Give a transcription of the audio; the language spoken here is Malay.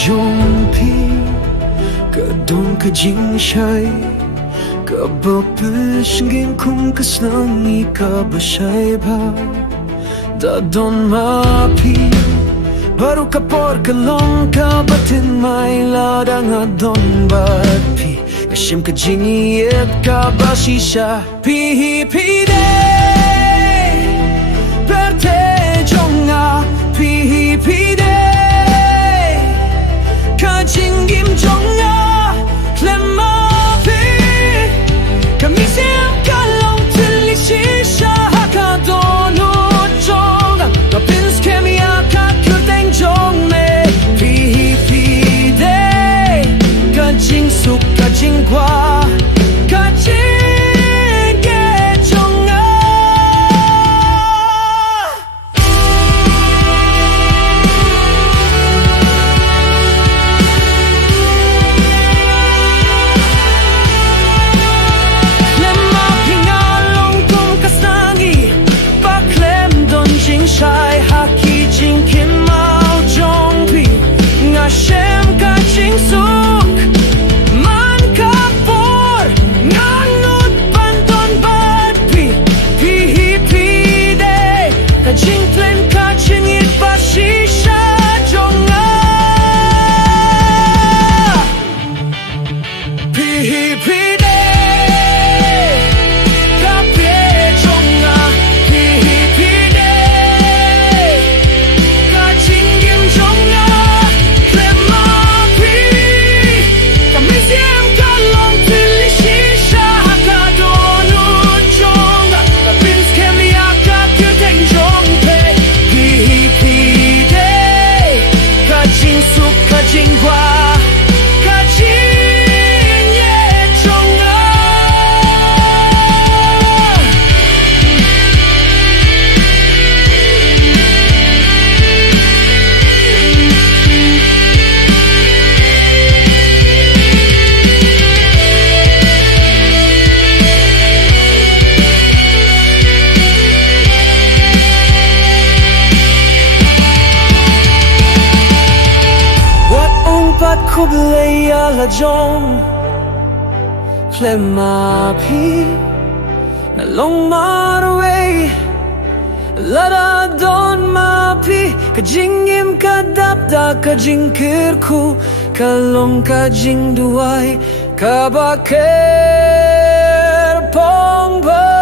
จงพี่ก็ดงก็จิงใช่ก็บอกเพื่อฉันกินคุ้มก็สนองนี่ก็บ่ใช่บ้าแต่ดนมาพี่baru kapor kelong ka batin mai la dang adon bat pi kashim ka jingiet ka basisha pi pi de perte jonga pi pi de ka jingim jonga lemma pi kamisem kalong tili shisha ka dono jonga ka pins kemia ka jong me pi pi de ka jing suk ka jing kwa ka jing ge jong a lemma pinga long kum ka stangi pa klem don jing shai haki jing kim Shem ka ching suk man ka por nganut bandon bat pi pi de ka ching tlen ka ching it bashisha jonga pi de ka pe jonga pi de ka ching gim jonga khub leia la jong Clemma pi na long marwe la da don ma pi ka jingim ka dap da ka jing kirku ka long ka jing duai ka ba ker pong ba